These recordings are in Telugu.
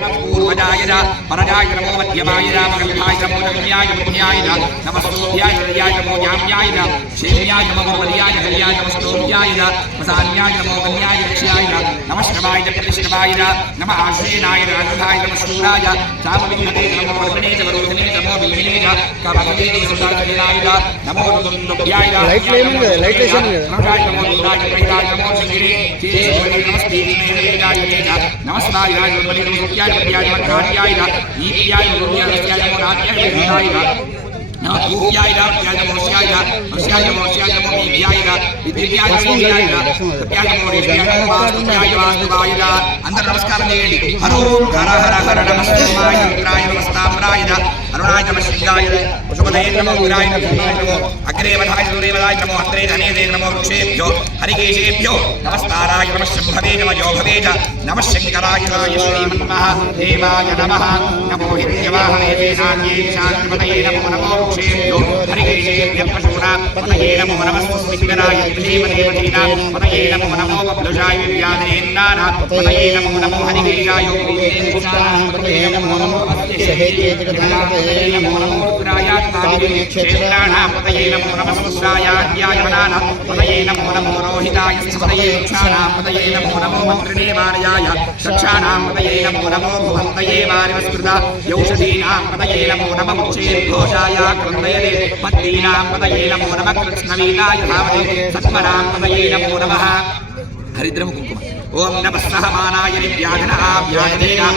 ಗಣಪೂರ್ವ पूर्वजाय च परजाय नमो मध्यमाय रामगल्भाय नमो जम्याय पुण्याय च नमस्तोभ्याय हृदयाय नमो जाम्याय च क्षेम्याय नमो वल्याय हर्याय नमस्तोभ्याय च प्रसान्याय नमो कन्याय लक्ष्याय च नमस्तवाय च प्रतिष्ठवाय च नम आश्रेनाय राजुधाय नमः शूराय सामविघ्नते नमो वर्धने च वरोधने च RBI だ、EPI の飲み屋の試合でも RBI の試合だ、なあ、DPI だ、試合でも試合だ、試合でも試合でも BPI だ、BPI でも BPI だ、BPI でも BPI でも BPI でも BPI だ、అందరూ నమస్కారం చేయండి హరో హర హర హర నమస్తే మాయ మిత్రాయ నమస్తామరాయ అరుణాయ నమ శృంగాయ పశుపతయే నమో గురాయ నమో అగ్రే వధాయ సూర్యవదాయ నమో అత్రే ధనేదే నమో వృక్షేభ్యో హరికేశేభ్యో నమస్కారాయ నమ శంభవే నమ యోభవే నమ శంకరాయ రాయ శ్రీమన్మః దేవాయ నమ నమో హిత్యవాహనే శాంతిపతయే నమో నమో వృక్షేభ్యో హరికేశేభ్య పశూనా పతయే నమో నమస్మితిరాయ శ్రీమదేవతీనా పతయే నమో నమో బబ్లుషాయ విద్యాధనేన్నాన పతయే నమో నమో హరికేశాయ పతయే నమో నమో సహేకేతకధానపతయే నమో నమో క్షేత్రాణాం పతయే నమో నమ సముద్రాయాధ్యాయమనాన పతయే నమో నమో రోహితాయ పతయే వృక్షాణాం పతయే నమో నమో మంత్రిణేవార్యాయ చక్షాణాం పతయే నమో నమో భువంతయే వారివస్కృత యౌషధీనాం పతయే నమో నమ ముచ్చేర్ఘోషాయ క్రందయతే పత్తీనాం పతయే నమో నమ కృష్ణవీతాయ భావతే సత్వరాం పతయే నమో నమః హరిద్రము కుంకుమ. ఓం నమ సహమానాయ వ్యాఘ్నాభ్యాఘ్నేనాం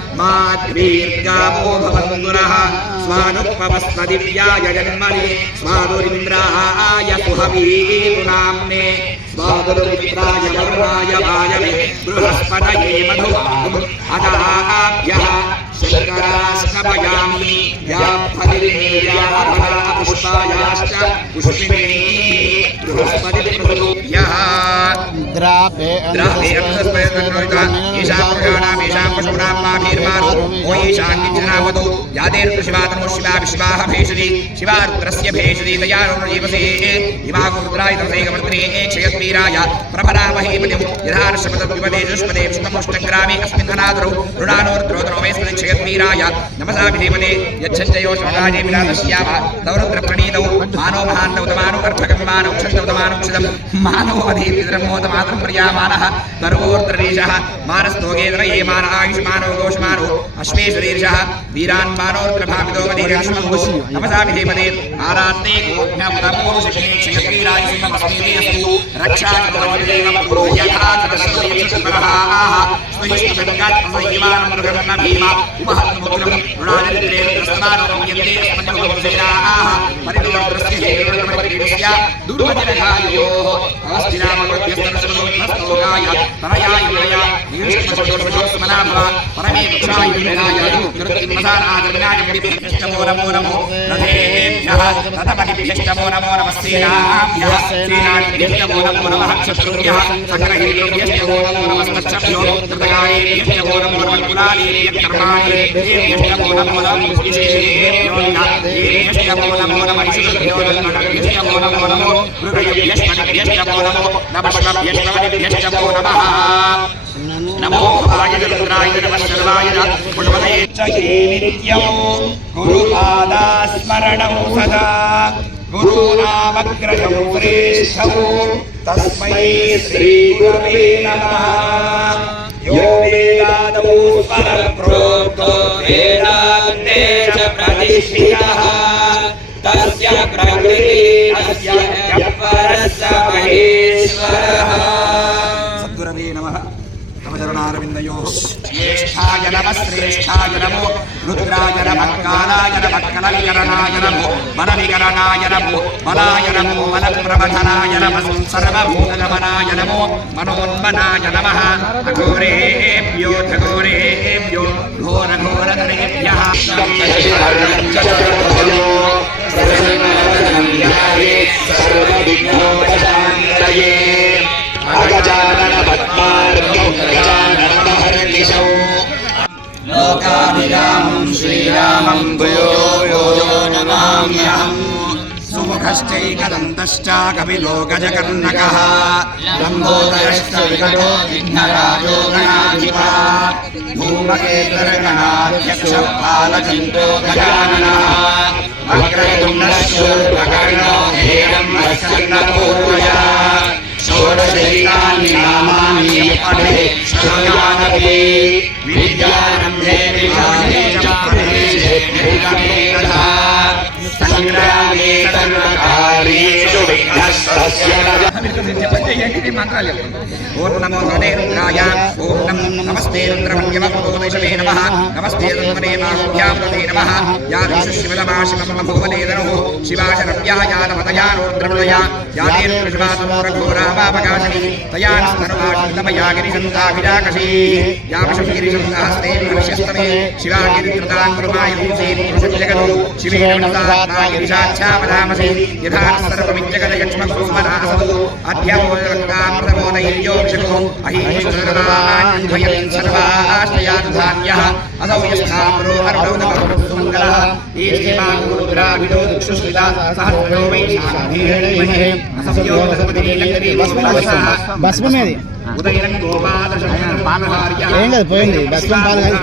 వనస్పతిర్మధుమాగో అస్తు సూర్యः మాద్వీర్గామో భవంతురः స్వానుపవస్పదివ్యాయ జన్మని స్వాదురింద్రాయ సుహవీరు నామ్నే స్వాదురుమిత్రాయ వరుణాయ వాయవే బృహస్పతయే మధు అదాభ్యः पुष्पाश्च पुष्पिणी बृहस्पतिर्मृतोभ्यः शिवा विश्वाः भेषजी। शिवारुद्रस्य भेषजी दयारुण जीवसे। हिमागुरुद्राय तमसेकमन्त्रे क्षयस्वीराय प्रभरामहीपतिं यथार्षपदव्युपदेशुष्पदे नमसा विधेपदे यच्छञ्जयो शरणाजे विराजस्याम दौरुद्रप्रणीतौ मानव महान उतमानो अर्थ मानवक्षतमानक्षतम् मानवाधीतिरमोतमातरं पर्यामानः। परोर्द्ररीशः मानस्तोगेन्द्र ये मान आयुष्मानो गोषमानो अश्मे शरीरशः वीरान् मानोर्द्रभावितो गतिरश्मो नमसामि देवते आरात्ते गोभ्यमदमो शशेक्षयवीरायुष्मस्मिने अस्तु रक्षा कवचदेवं गुरो यथा तदश्रयेक्षपरहाः स्नुष्टशङ्कात्मसंयमानं मृगन्न भीम उपहन्मुद्रं ऋणानिन्द्रेन्द्रस्मानो यन्ते अस्मन्योगसेनाः परिदोर्द्रस्य हेरणमपरिदस्य అస్తు రక్షా కవచదేవ పురో యథా తదస్వయక్షపరహాః స్వయిష్ణుగత్పసైవానం మృగన్న భీమ ఉపహన్ముగ్రం రుణానిద్రేంద్రస్తమానో యంతే స్మన్యముపసేనాః పరిదోద్రస్య హేతుర్మపరిక్రీడస్య దుర్మతిరఘాయోః అస్తినామగత్యస్తనసమోఘస్తోగాయ తనయాయ వినయ నీరుష్మశోషమనాభ పరమే వృక్షాయ వినయాయ కృత్రిమసానాదర్ణాయ ముడిభ్యష్టమో నమో నమో రథేభ్యः రథపటిభ్యష్టమో నమో నమస్తేనాభ్యः సేనాభ్యష్టమో నమో నమః శత్రుభ్యः సకలహేతుభ్యష్టమో నమో నమస్తక్షభ్యో కృతగాయేభ్యష్టమో నమో నమః కులాలేభ్యः కర్మాణేభ్యష్టమో నమో నమః విశేషేభ్యో ఏభ్యష్టమో నమో నమః ఇషుభ్యో నమః నమో నమో మృగయభ్యష్టమో నమో నమః నమః నమో భవాయ చంద్రాయ నమః శర్వాయ పుష్పదే చయే నిత్యం గురుపాదాస్మరణం సదా గురూనామగ్రజం శ్రేష్టం తస్మై శ్రీ గురవే నమః యో వేదాదౌ స్వర ప్రోక్తో వేదాంతే చ ప్రతిష్ఠితః తస్య ప్రకృతి అస్య పరస్య మహేశ్వరः సద్గురవే నమః తమ చరణారవిందయో జ్యేష్ఠ జ్యేష్ఠాయ నమ రుద్రాయ నమ కాలాయ నమో బలవికరణాయ నమో బలాయ నమో బలప్రబధనాయ నమ సర్వభూతగమనాయ నమో మనోన్మనాయ నమ అఘోరేభ్యో ఘోరేభ్యో ఘోరఘోరధరేభ్యः అగజానన లోకాభిరామం శ్రీరామం భూయో యో యో నమామ్యహం సుముఖశ్చైకదంతశ్చ కవిలో గజకర్ణకः లంబోదరశ్చ వికటో విఘ్నరాజో గణాధిపా ధూమకేతరగణాధ్యక్ష బాలచంద్రో గజాననः వక్రతుండశూర్పకర్ణో హేరం మత్సన్నపూర్వయా షోడశైతాని నామాని ఓం నమో రుద్రాయ ఓం నం నమస్తే రుద్రమన్యమోదశమే నమ నమస్తే రుద్రమే మాభ్యాం నమ యా శివలమా శివం భువనేదను శివాశరవ్యాయానమతయా రుద్రమృదయ యా దేవృషభాతమోరఘోరాపాపకాశని తయా సర్వాశితమయా గిరిశంతాభిరాకశీ యా విషగిరిశంతహస్తే మహర్షస్తమే శివా గిరికృతాం కుర్మాయ పుంసే శివేణ గిరిశాచ్ఛాపదామసి యథా సర్వాశ్రయాధాన్యः అసౌ యస్థామ్రో సహస్రో వసపతిలంకరీ భస్మం ఏది ఉదయనం గోపాల ఏం కాదు పోయింది. భస్మం పాలు కాదు